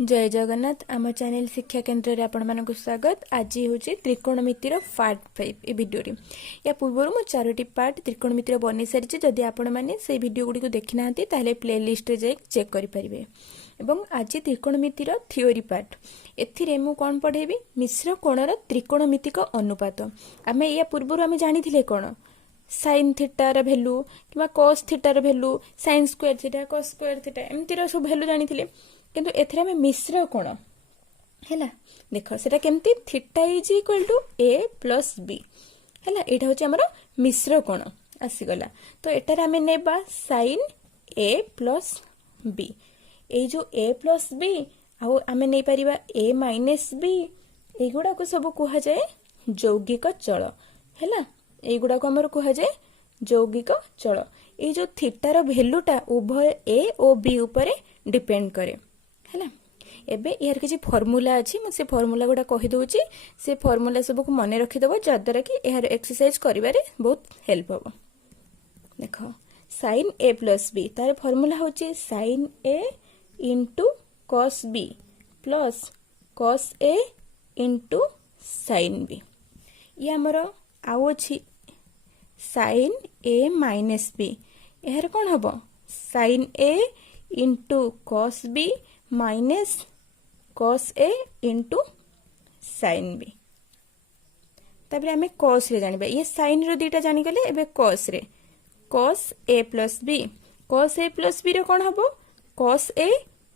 जय जगन्नाथ आम चैनल शिक्षा केन्द्र रे आपण मानक स्वागत। आज हूँ त्रिकोणमितिर पार्ट 5 ए वीडियो रे। या पूर्व मु 4टी पार्ट त्रिकोणमितिर बनी सारी। जदि आपण मैंने से वीडियो गुडी को देखि नांती ताले प्ले लिस्ट रे जाई चेक करि परिबे। एवं आज त्रिकोणमितिर थ्योरी पार्ट एथिरे मु कोन पढेबी मिश्र कोणर त्रिकोणमितिक अनुपात। आमे या पूर्व आमे जानिथिले कोन साइन थीटा र वैल्यू किबा cos थीटा र value sin square theta cos square theta एमतिर सब वैल्यू जानिथिले। किंतु एथरे में मिश्र कोण हैला देख सेटा केमती थीटा is equal to a plus b हैला एटा होची हमर मिश्र कोण आसी गला। तो एटारे हमें नेबा sin a प्लस b ए जो a प्लस b आउ हमें नै परिबा a माइनस b एगुडा को सब कुहा जाए यौगिक चल हैला एगुडा को हमर कुहा जाए यौगिक चल। ए जो थीटा रो वैल्यूटा उभय a और b ऊपर डिपेंड करे हैला। एबे यार किछि फार्मूला अछि म से फार्मूला गुडा कहि दोछि से फार्मूला सब को मने रखि दबो जद्वारा कि यार एक्सरसाइज करिवारे बहुत हेल्प हो। देखो sin a प्लस b तार फार्मूला होछि sin a into cos b plus cos a into sin b। ये हमर आउ अछि sin a माइनस b यार कोन हबो sin a into cos b minus cos a into sin b। तबरे हमें cos रे जानिबा ये sin रो दीटा जानि गले। एबे cos रे cos a प्लस b रो कोन हबो cos a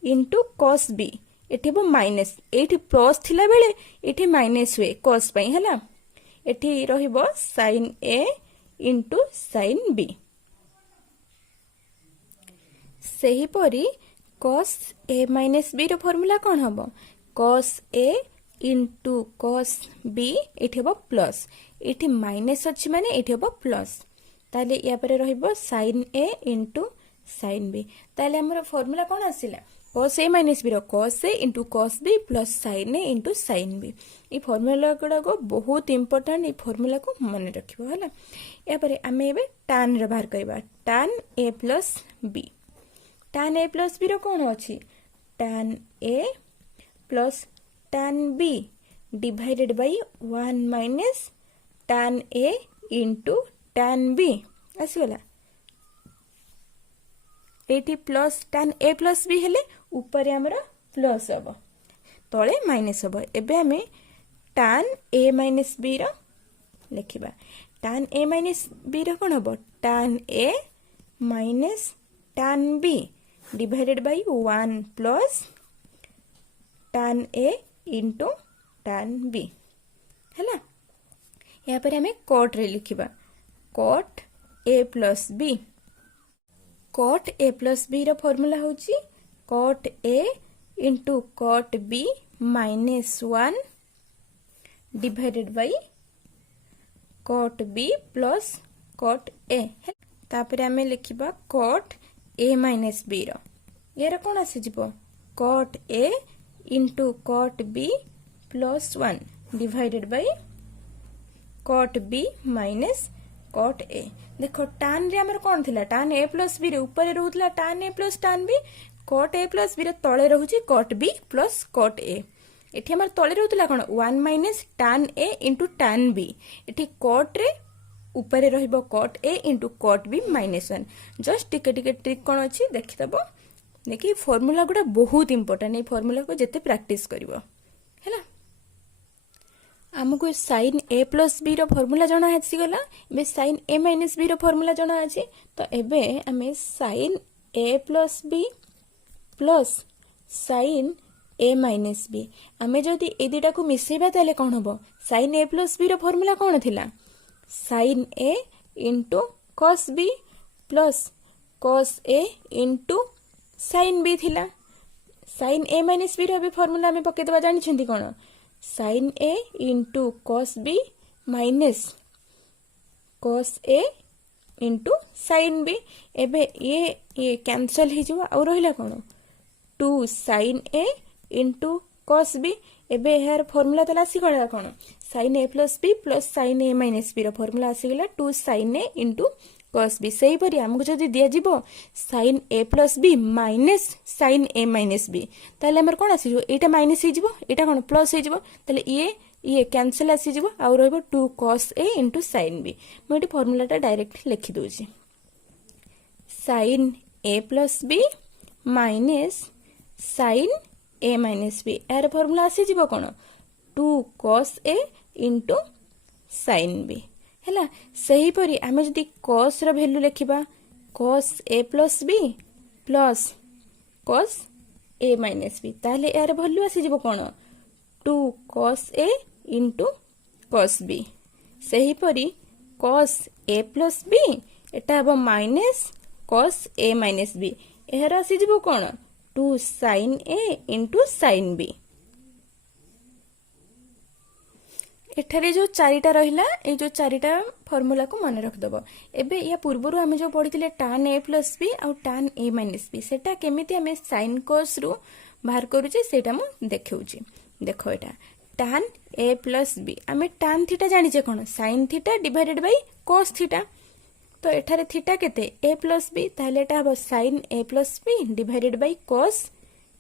into cos b एठी हबो माइनस एठी प्लस थिला बेले एठी माइनस हुए cos पई हला एठी रहिबो sin a into sin b। सही परी cos a माइनस b रो फार्मूला कोन हबो cos a into cos b एठी हबो प्लस एठी माइनस अछि माने एठी हबो प्लस ताले या परे रहिबो sin a into sin b। ताले हमर फार्मूला कोन आसिला cos a माइनस b रो cos a into cos b plus sin a into sin b। ई फार्मूला गुडा को बहुत इंपोर्टेंट। ई फार्मूला को मन रखिबो हला। या परे हमें एबे tan रे बाहर करबा tan a plus b tan a plus b रो कोन अछि tan a plus tan b divided by 1 minus tan a into tan b आसी गला। Eighty plus tan a plus b हेले ऊपर हमरा प्लस हबो तळे माइनस हबो। एबे हमें tan a माइनस b रो लिखिबा tan a माइनस b रो कोन हबो tan a minus tan b divided by 1 plus tan a into tan b हैला। यहाँ पर हमें cot रे लिखिबा cot a plus b cot a plus b रो फार्मूला होची cot a into cot b minus 1 divided by cot b plus cot a। तापर हमें लिखिबा cot a माइनस b रो यार कोन आसी जिवो cot a into cot b plus 1 divided by cot b minus cot a। देखो tan रे हमर कोन थिला tan a प्लस b रे ऊपर रहउतला tan a plus tan b cot a plus b रे तळे रहउची cot b plus cot a। एठी हमर तळे रहउतला कोन 1 minus tan a into tan b एठी cot रे ऊपर रहिबो cot a into cot b minus 1। Just टिके टिके ट्रिक कोन अछि देखि दबो। देखि फार्मूला गुडा बहुत इंपोर्टेंट। ए फार्मूला को जते प्रैक्टिस करिवो हैला। हमको sin a प्लस b रो फार्मूला जणा आसी गला। बे sin a माइनस b रो फार्मूला जणा अछि तो एबे हमें sin a plus b plus sin a minus b हमें जदी ए दिटा को मिसेबा ताले कोन हबो sin a प्लस b रो फार्मूला कोन थिला sin a into cos b plus cos a into sin b थिला। sin a माइनस b रो भी फार्मूला हमें पके दबा जानि छंती कोन sin a into cos b minus cos a into sin b। एबे ये कैंसल हे जवा और रहिला कोन 2 sin a into cos b। एबे यार फार्मूला तला आसी गला कोन sin a plus b plus sin a minus b रो फार्मूला आसी गला 2 sin a into cos b सेहीपरि आमको जदि दिया जिवो sin a plus b minus sin a minus b ताले हमर कोन आसी जो एटा माइनस हे जिवो एटा कोन प्लस हे जिवो ताले ये कैंसिल आसी जिवो आ रहबो 2 cos a into sin b म एटी फार्मूला टा डायरेक्ट लिखि दोछि sin a plus b minus sin a minus b यार फार्मूला आसी जिवो कोन 2 cos a into sin b हैला सही परी आमे जदि cos रो वैल्यू लेखिबा cos a plus b plus cos a minus b ताले यार वैल्यू आसी जिवो कोन 2 cos a into cos b सही परी cos a plus b एटा हबो minus cos a minus b एहर आसी जिवो कोन 2 sin a into sin b एठारे जो चारिटा रहिला ए जो चारिटा फार्मूला को मन रख दबो एबे या पूर्वरु हमें जो पढिथिले tan a plus b uh tan a minus b सेटा केमिति हमें sin cos रु बाहर करूचे सेटा मु देखौची देखो एटा tan a plus b हमें tan थीटा जानिचे कोन sin theta divided by cos theta तो एठारे थीटा केते a plus b ताले एटा हबो sin a plus b divided by cos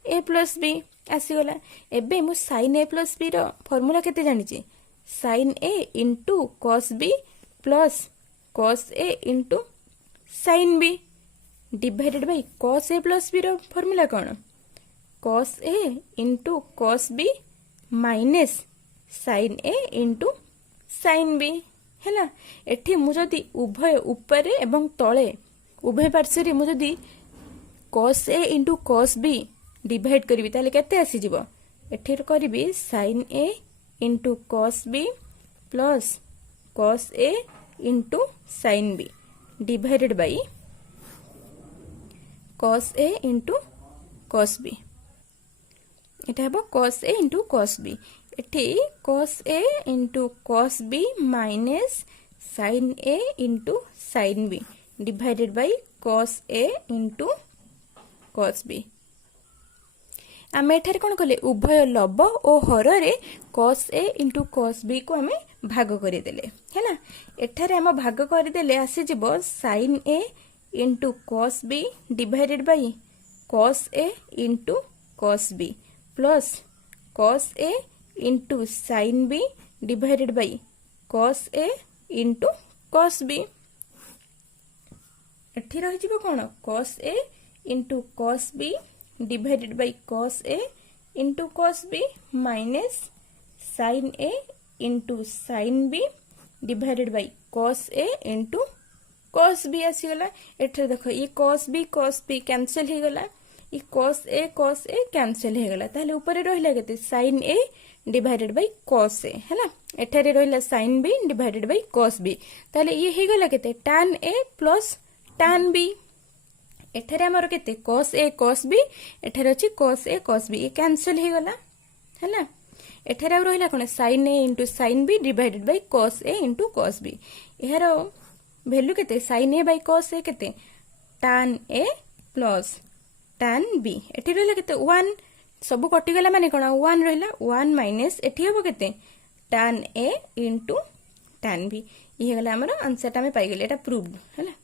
a plus b आसी गला एबे मु sin a plus b रो फार्मूला केते जानिचे sin a into cos b plus cos a into sin b divided by cos a plus b रो formula कोन cos a into cos b minus sin a into sin b हैला एठी मु जदी उभय ऊपर एवं तळे उभय पार्श्व रे मु जदी cos a into cos b divide करबी ताले केते आसी जिवो एठी करबी sin a into cos b plus cos a into sin b divided by cos a into cos b एटा हबो cos a into cos b एठी cos a into cos b minus sin a into sin b divided by cos a into cos b आमे एठारे कोन कले उभय लब ओ हर रे cos a into cos b को आमे भाग करि देले हैना एठारे हम भाग करि देले आसी जिवो sin a into cos b divided by cos a into cos b plus cos a into sin b divided by cos a into cos b एठी रहि जिवो कोन cos a into cos b divided by cos a into cos b minus sin a into sin b divided by cos a into cos b आसी गला एठरे देखो ये cos b cancel हे गला ये cos a कैंसिल हे गला ताले ऊपर रहिला केते sin a divided by cos a हैला एठरे रहिला sin b divided by cos b ताले ये हे गला केते tan a plus tan b एठारे हमर केते cos a cos b एठारे अछि cos a cos b ये कैंसिल हे गला हैला एठारे रहिला कोन sin a into sin b divided by cos a into cos b एहरो वैल्यू केते sin a by cos a केते tan a plus tan b एठी रहिला केते 1 सब कटि गला माने कोन 1 रहिला 1 माइनस एठी हबो केते tan a into tan b ये गला हमर आंसर ता में पाई गेले एटा प्रूव्ड हैला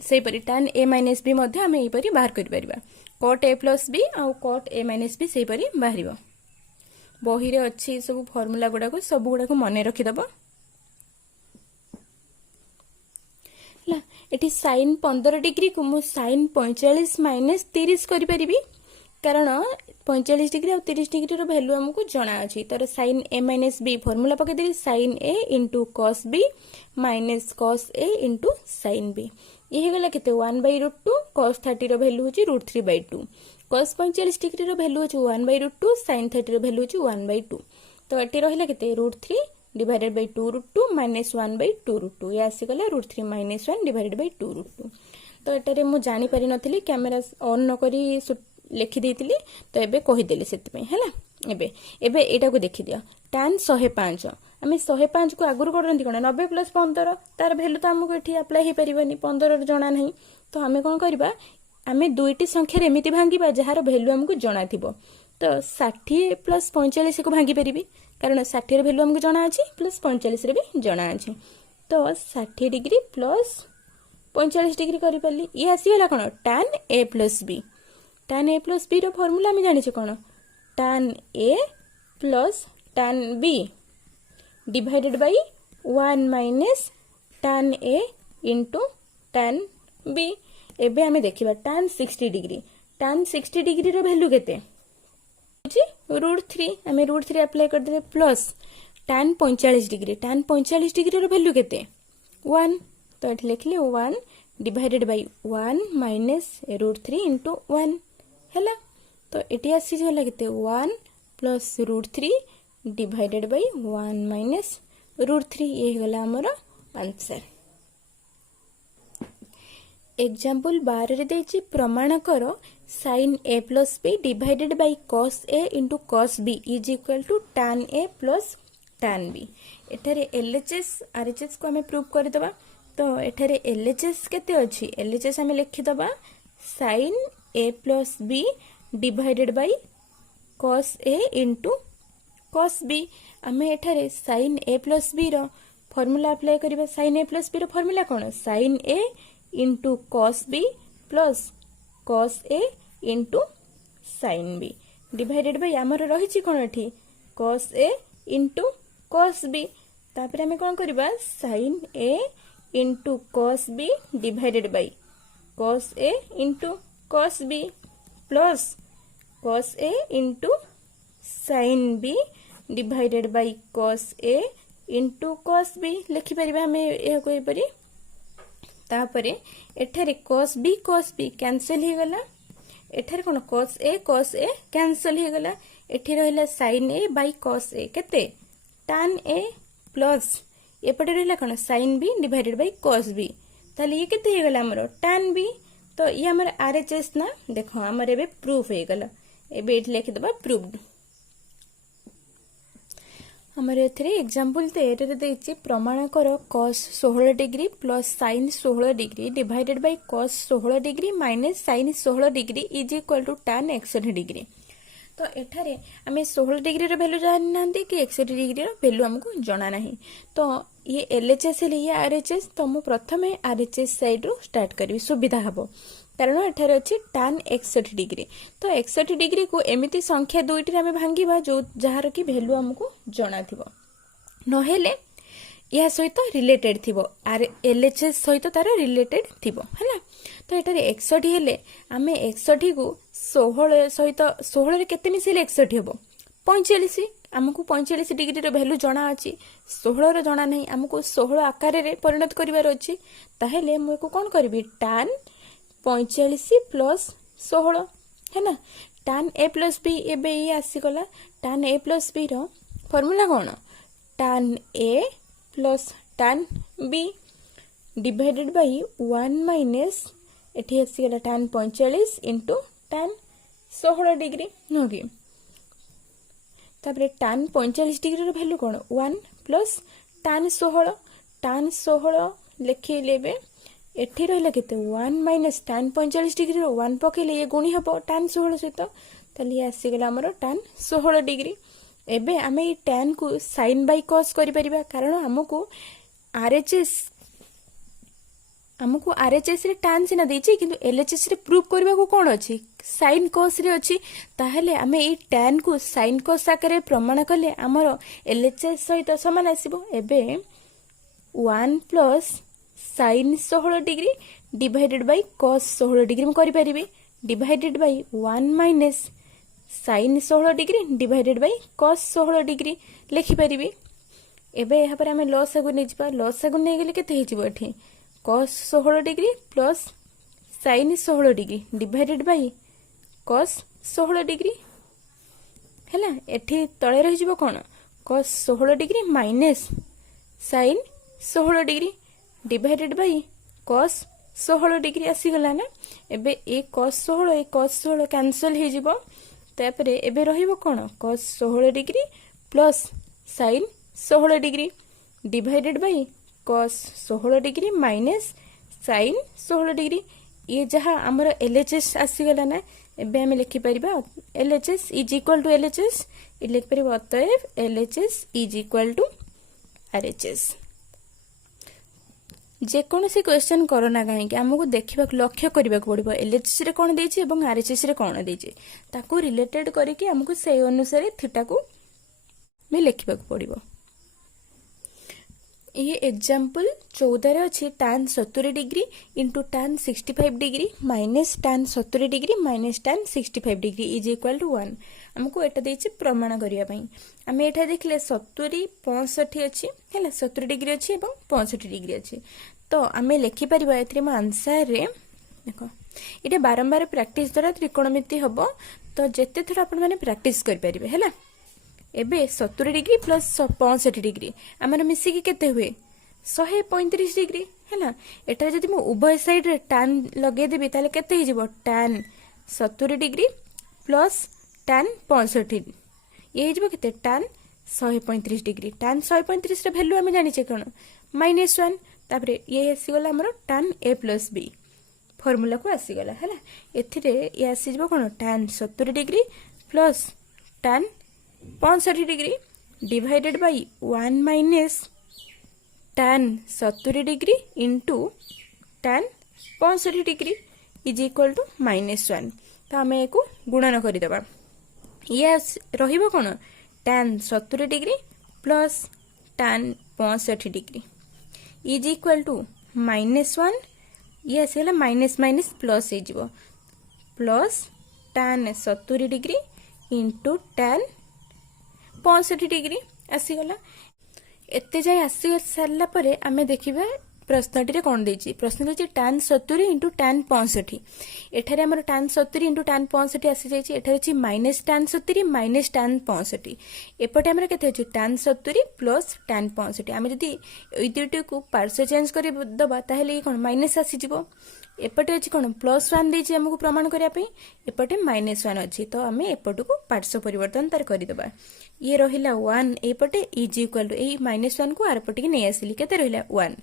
सेही परि tan a minus b मध्ये हमें एही परि बाहर करि परिबा cot a plus b uh cot a minus b सेही परि बाहरिबो बही रे अछि सब फार्मूला गुडा को सब गुडा को मने रखि दबो ला एठी sin 15 डिग्री को मु sin 45 minus 30 करि परिबी कारण 45 डिग्री और 30 डिग्री रो वैल्यू हमको जणा अछि तर sin a minus b formula पके देली sin a into cos b minus cos a into sin b ये गला केते 1/√2 cos 30 रो वैल्यू होची √3/2 cos 45 डिग्री रो वैल्यू होची 1/√2 sin 30 रो वैल्यू होची 1/2 तो एटी रहिला केते √3 divided by 2√2 minus 1/2√2 ये आसी गला √3 minus 1 divided by 2√2 तो एटारे मु जानि पारि नथिली कैमरा ऑन न करी लिखि देतिली तो एबे कहि देली सेति पे हैला एबे एटा को देखि दियो tan 105 आमे 105 को आगुर करंती कोन 90 + 15 तार वैल्यू तो हमको एठी अप्लाई हे परिबनी 15 जणा नहीं तो हमें कोन करबा आमे दुईटी संख्या रे एमिति भांगीबा जहार वैल्यू हमको जणा थिबो तो 60 + 45 को भांगी परिबी कारण 60 रे वैल्यू हमको जणा अछि + 45 रे भी जणा अछि तो 60 डिग्री + 45 डिग्री कर पाली ये आसीगला कौन tan a plus B tan a plus B formula आम जाने कौन tan a plus tan b divided by 1 minus tan a into tan b एबे आमे देखिबा tan 60 डिग्री रो वैल्यू केते √3 आमे √3 अप्लाई कर दे प्लस tan 45 डिग्री रो वैल्यू केते 1 तो एठी लिखले 1 डिवाइडेड बाय 1 माइनस √3 इंटू 1 हैला तो एटी आसी जाला केते 1 प्लस √3 डिवाइडेड बाय 1 माइनस √3 ये गला हमरो आंसर। एग्जांपल 12 रे देछि प्रमाण करो sin a plus b divided by cos a into cos b is equal to tan a plus tan b एठारे LHS RHS को हमें प्रूव कर दबा तो एठारे LHS केते अछि LHS हमें लिखि दबा sin a plus b divided by cos a into cos b हमें एठारे sin a प्लस b रो फार्मूला अप्लाई करिबा sin a प्लस b रो formula cone sin a into cos b plus cos a into sin b divided bye हमर रहिछि कोन एठी cos a into cos b तापर हमें कोन करबा sin a into cos b divided by cos a into cos b plus cos a into sin b divided by cos a into cos b लिखि परिबा हमें ए कोइ परि तापरे एठारे cos b कैंसिल हे गला एठारे कोन cos a कैंसिल हे गला एठी रहला sin a by cos a केते tan a प्लस एपटे रहला कोन sin b divided by cos b ताले ये केते हे गला हमरो tan b तो ये हमर RHS ना देखो हमर एबे प्रूफ हे गला एबे एठी लिखि दबा प्रूव्ड। हमर एथरे एग्जांपल 13 रे देछि प्रमाण करो cos 16 degree plus sin 16 degree divided by cos 16 degree minus sin 16 degree is equal to tan 61 degree तो एठारे आमे 16 डिग्री रो वैल्यू जानि नांदी कि 61 डिग्री रो वैल्यू हमको जणा नाही तो ये LHS ले ये RHS तो मु प्रथमे RHS साइड रो स्टार्ट करबी सुविधा हबो कारण एठारे अछि tan 61 डिग्री तो 61 डिग्री को एमिति संख्या दुईटी रे आमे भांगीबा जो जहार की वैल्यू हमको जणा थिबो नहेले या सहित रिलेटेड थिबो आर LHS सहित तार रिलेटेड थिबो हैला तो एटारे 61 हेले आमे 61 को 16 सहित 16 रे केते मिसेले 61 हेबो 45 हमको 45 डिग्री रो वैल्यू जणा अछि 16 रो जणा नहीं हमको 16 आकार रे परिणत करिवार अछि ताहेले मु को कोन करबी tan 45 प्लस 16 है ना tan a प्लस b एबे ये आसी गला tan a प्लस b रो फार्मूला कोन tan a plus tan b divided by 1 minus एठी आसी गला tan 45 इंटू tan 16 डिग्री नोगी तापरे tan 45 डिग्री रो वैल्यू कोन 1 प्लस tan 16 लिखि लेबे एठी रहला केते 1 माइनस tan 45 डिग्री रो 1 पकेले ये गुणी हबो tan 16 सहित तली आसी गला हमरो tan 16 डिग्री एबे आमे ई tan को sin बाय cos करि परिबा कारण हमको RHS रे tan सिना देछि किंतु LHS रे प्रूव करबा को कोन अछि sin cos रे अछि ताहेले आमे ई tan को sin cos आकारे प्रमाण कले हमरो LHS सहित समान आसीबो एबे 1 plus sin 16 degree divided by cos 16 degree में करि परिबे divided by 1 minus sin 16 degree divided by cos 16 degree लिखि परिबे एबे यहाँ पर हमें लॉस आगु नै जिबा लॉस आगु नै गेले केते हिजिबो एठी cos 16 degree plus sin 16 degree divided by cos 16 degree हैला एठी तळे रहि जिवो कोन cos 16 degree minus sin 16 degree divided by cos 16 degree आसी गला ना एबे ए cos 16 कैंसिल हे जिवो तापरे एबे रहिबो कोन cos 16 degree plus sin 16 degree divided by cos 16 degree minus sin 16 degree ये जहा हमर LHS आसी गला ना एबे हम लिखि परिबा LHS is equal to LHS इ लिख परिबा अतएव LHS is equal to RHS जेकोसी क्वेश्चन करना कहीं आमको देखा लक्ष्य करने पड़ो एलएचएस रे कौन देछि एवं आरएचएस रे कौन देछि ताको रिलेटेड करके आमको से अनुसार थीटा को भी लिखा पड़ो। ये एग्जाम्पल 14 अच्छी tan 70 degree into tan 65 degree minus tan 70 degree minus tan 65 degree is equal to 1 आमको एटा देछि प्रमाण करिया पई आमे एटा देखले 70 65 अछि हैला 70 डिग्री अछि एवं 65 डिग्री अछि तो आमे लिखि परिबा एथरे म आंसर रे देखो इटा बारंबार प्रैक्टिस द्वारा त्रिकोणमिति हबो तो जेते थोड़ा आपण माने प्रैक्टिस कर परिबे हैला। एबे 70 डिग्री प्लस 65 डिग्री आमर मिसिकी केते हुए 135 डिग्री हैला एटा जदि मु उभय साइड रे tan लगे देबी ताले केते हि जिवो tan 70 डिग्री प्लस tan 65 ये हि जिवो केते tan 135 डिग्री tan 135 रे वैल्यू हम जानि छे कोन -1 तापरे ये आसी गला हमर tan a + b फार्मूला को आसी गला हैला एथिरे ये आसी जिवो कोन tan 70 degree plus tan 65 degree divided by 1 minus tan 70 degree into tan 65 degree is equal to -1 तो आम एक गुणन करदे ये रहिबो कोन tan 70 degree plus tan 65 degree is equal to -1 ये आसला माइनस माइनस प्लस हो जिवो plus tan 70 degree into tan 65 degree आसीगला एते जाय आसी सारला परे आमे देखिबा प्रश्नटी रे कोन देछि प्रश्न देछि tan 70 इंटू tan 65 एठारे हमर tan 70 इंटू tan 65 आसी जायछि एठारे छि माइनस tan 70 माइनस tan 65 एपटे हमर केते अछि tan 70 प्लस tan 65 आमे जदी एई दुइटी को पार्श्व चेंज करि दबा ताहेले कोन माइनस आसी जिवो एपटे अछि कोन +1 देछि हमको प्रमाण करिया पई एपटे -1 अछि तो आमे एपट को पार्श्व परिवर्तन तार करि दबा ये रहिला 1 एपटे इज इक्वल टू एई -1 को आर पटे के नै आसिली केते रहिला 1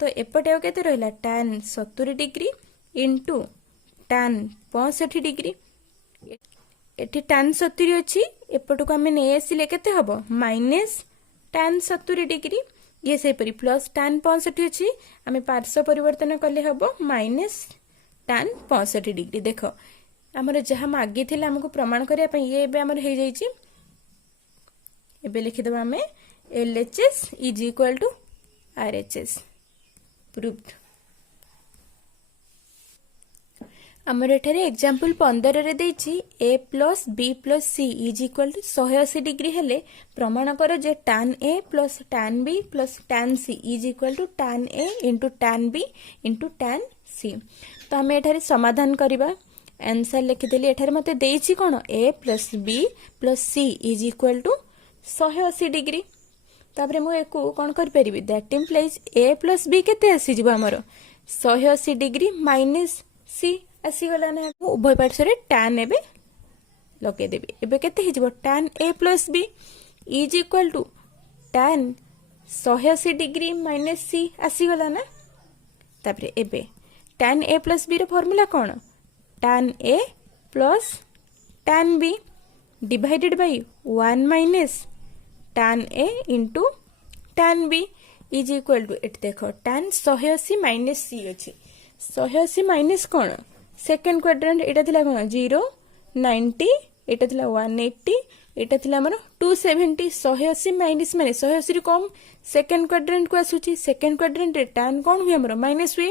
तो एपटे केते रहिला tan 70 degree into tan 65 degree एठी tan 70 अछि एपट को आमे नै आसिले केते हबो माइनस tan 70 डिग्री ये से परी प्लस tan 65 अछि आमे पार्श्व परिवर्तन करले हबो माइनस tan 65 डिग्री देखो हमर जहा मागी थिला हमको प्रमाण करिया पई ये बे हमर हे जाई छि एबे लिखि दबा हमें LHS is equal to RHS proved हमर एठारे एग्जांपल 15 रे देछि a + b + c is equal to 180 degree हेले प्रमाण कर जे tan a + tan b + tan c is equal to tan a * tan b * tan c तो हमें एठारे समाधान करिबा आंसर लिखि देली एठारे मते देछि कोन a + b + c is equal to 180 degree तापरे मु एको कोन कर परिबी दैट इम्प्लाइज a + b केते आसी जिवो हमर 180 डिग्री माइनस c आसी गला ना उभय पार्श्व रे tan एबे लगे देबी एबे केते हिजबो tan a + b is equal to tan 180 degree minus c आसी गला ना तापरे एबे tan a + b रो फार्मूला कोन tan a + tan b divided by 1 minus tan a into tan b is equal to एट देखो tan 180 माइनस c अछि 180 माइनस कोन सेकंड क्वाड्रेंट एटा थिला कोन 0 90 एटा थिला 180 एटा थिला हमर 270 180 माइनस माने 180 रे कम सेकंड क्वाड्रेंट को आसुची सेकंड क्वाड्रेंट रे tan कोन हुए हमर माइनस हुए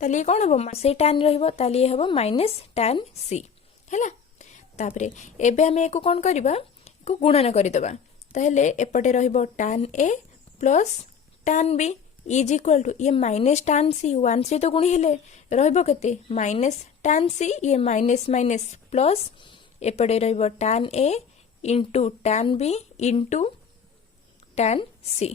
ताली कोन हबो से tan रहबो ताली हबो माइनस tan c हैला तापरे एबे हम एको कोन करबा को गुणन करि दबा ताहेले एपटे रहबो tan a plus tan b is equal to ये माइनस tan c 1 से तो गुणी हेले रहबो केते माइनस tan c ये माइनस माइनस प्लस एपटे रहबो tan a into tan b into tan c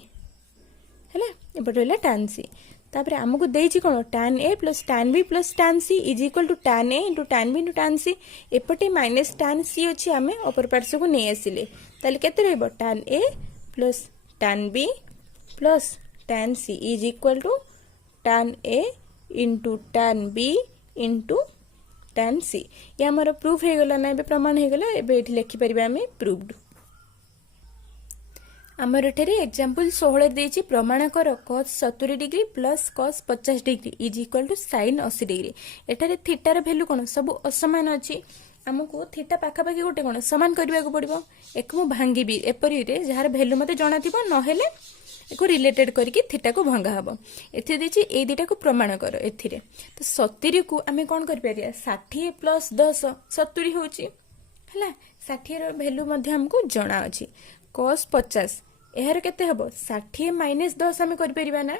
हैला एपटे रहला tan c तापरे हमको देछि कोन tan a + tan b + tan c is equal to tan a * tan b * tan c एपटे माइनस tan c अछि हमें अपर पार्श्व को नै आसिले ताले केते रहबो tan a + tan b + tan c is equal to tan a into tan b into tan c ये हमर प्रूफ हे गला ना एबे प्रमाण हे गला एबे एठी लिखि परिबा हमें प्रूव्ड आमर एठारे एग्जांपल 16 देछि प्रमाण कर cos 70 degree plus cos 50 degree is equal to sin 80 degree. एठारे थीटार वैल्यू कोन सब असमान अछि, हमको थीटा पाखापाखि गोटे कोन समान करबा को पड़िबो। एक मु भांगीबी एपरी रे जार वैल्यू मते जणा थिबो नहेले एको रिलेटेड करके थीटा को भंगा हबो। एथि देछि ए दुटा को प्रमाण कर एथिरे तो 70 को आमे कोन कर परिया 60 प्लस 10 70 होछि हला 60 रो वैल्यू मध्ये हमको जणा अछि। cos 50 एहर केते हबो 60 माइनस 10 आमे कर परिबा ना,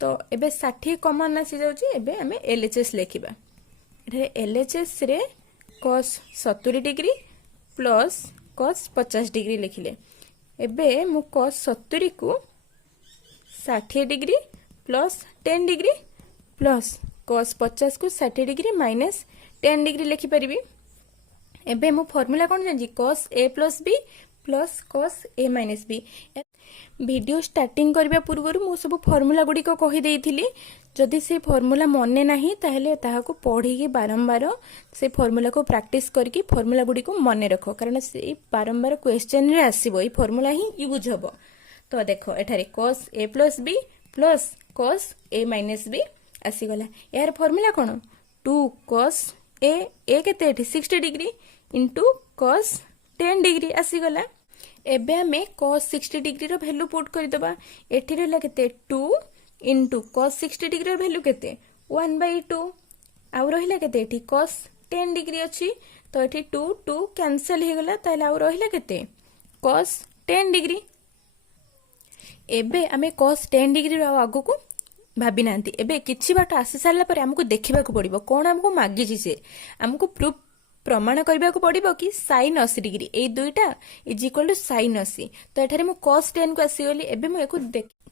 तो एबे 60 कॉमन आसी जाउछि। एबे आमे एलएचएस लेखिबा। एलएचएस रे cos 70 degree plus cos 50 degree लिखिले। एबे मु cos 70 को 60 degree plus 10 degree plus cos 50 को 60 डिग्री माइनस 10 डिग्री लिखि परिबी। एबे मु फार्मूला कोन जानछि cos a plus b plus cos a minus b। Video starting करबा पूर्व मु सब फार्मूला गुडी को कहि देइथिली। जदि से फार्मूला मने नाही ताहेले ताहाको पढी के बारंबार से फार्मूला को प्रैक्टिस करके फार्मूला गुडी को मने रखो, कारण से बारंबार क्वेश्चन रे आसीबो ई फार्मूला ही यूज हबो। तो देखो एठारे cos a plus b plus cos a minus b आसी गला। यार फार्मूला कोन 2 cos a केते एठी 60 डिग्री इनटू cos 10 डिग्री आसी गला। एबे हमें cos 60 डिग्री रो वैल्यू पुट कर दबा। एठी रहला केते 2 इनटू cos 60 डिग्री रो वैल्यू केते 1/2 आउ रहिला केते एठी cos 10 डिग्री अछि, तो एठी 2 2 कैंसिल हे गला ताले आउ रहिला केते cos 10 डिग्री। एबे हमें cos 10 डिग्री रो आगु को भाबी नांती। एबे किछि बाट आसी सारला पर हमको देखिबा को पड़िबो कोन हमको मागी छि से हमको प्रूफ प्रमाण करबा को पड़िबो कि sin 80 डिग्री ए दुईटा इज इक्वल टू sin 80। तो एठारे मु cos 10 को आसी गली। एबे मु एको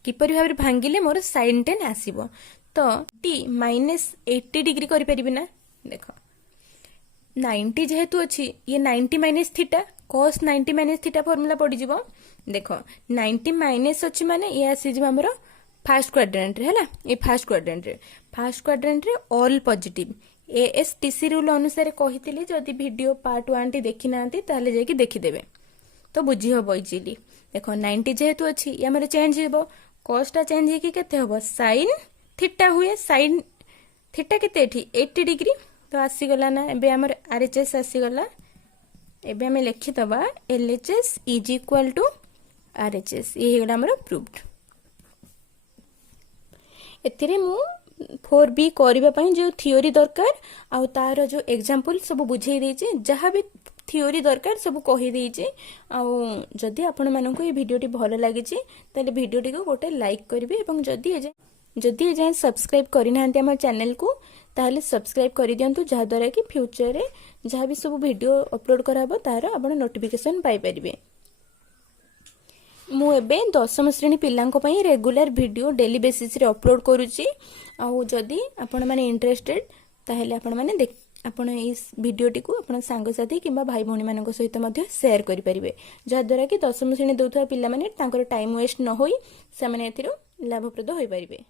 किपरि भाबरे भांगिले मोर sin 10 आसीबो। तो t माइनस 80 डिग्री करि परिबि ना। देखो 90 जेहेतु अछि ये 90 minus theta cos 90 minus theta formula पड़ी जिवो। देखो 90 माइनस अछि माने ये आसी जिवो हमरो फर्स्ट क्वाड्रेंट रे हला। ये फर्स्ट क्वाड्रेंट रे ऑल पॉजिटिव एएसटीसी रूल अनुसार कहितली जदि वीडियो पार्ट 1 टी देखि नांती ताले जाई कि देखि देबे तो बुझी हो इजिली। देखो 90 जेहेतु अछि या हमर चेंज हेबो cos टा चेंज हे कि केते होबो sin थीटा हुए। sin थीटा केते एठी 80 डिग्री तो आसी गला ना। एबे हमर आरएचएस आसी गला। एबे हमें लिखि दबा LHS is equal to RHS. ये हेगला हमर प्रूव्ड। एथिरे मु 4b करबा पई जो थ्योरी दरकार आ तार जो एग्जांपल सब बुझाई देछि, जहां भी थ्योरी दरकार सब कहि देछि। आ जदि आपण मानको ये वीडियोटी भलो लागि छि तले वीडियोटी को गोटे लाइक करबे एवं जदि ए जाय सब्सक्राइब करि नांती हमर चैनल को ताले सब्सक्राइब करि दियंतु, जहा द्वारा कि फ्यूचर रे जहां भी सब वीडियो अपलोड कराबो तार आपण नोटिफिकेशन पाई परिबे। मु एबे 10म श्रेणी पिलांको पई रेगुलर वीडियो डेली बेसिस रे अपलोड करूची। आ जदि आपण माने इंटरेस्टेड ताहेले आपण माने आपण इस वीडियोटी को आपण संग साथी किबा भाई भौणी मानको सहित मध्ये शेयर करि परिबे, जहा द्वारा कि 10म श्रेणी दोथुवा पिला माने तांकर टाइम वेस्ट न होई से माने एथिरो लाभप्रद होई परिबे।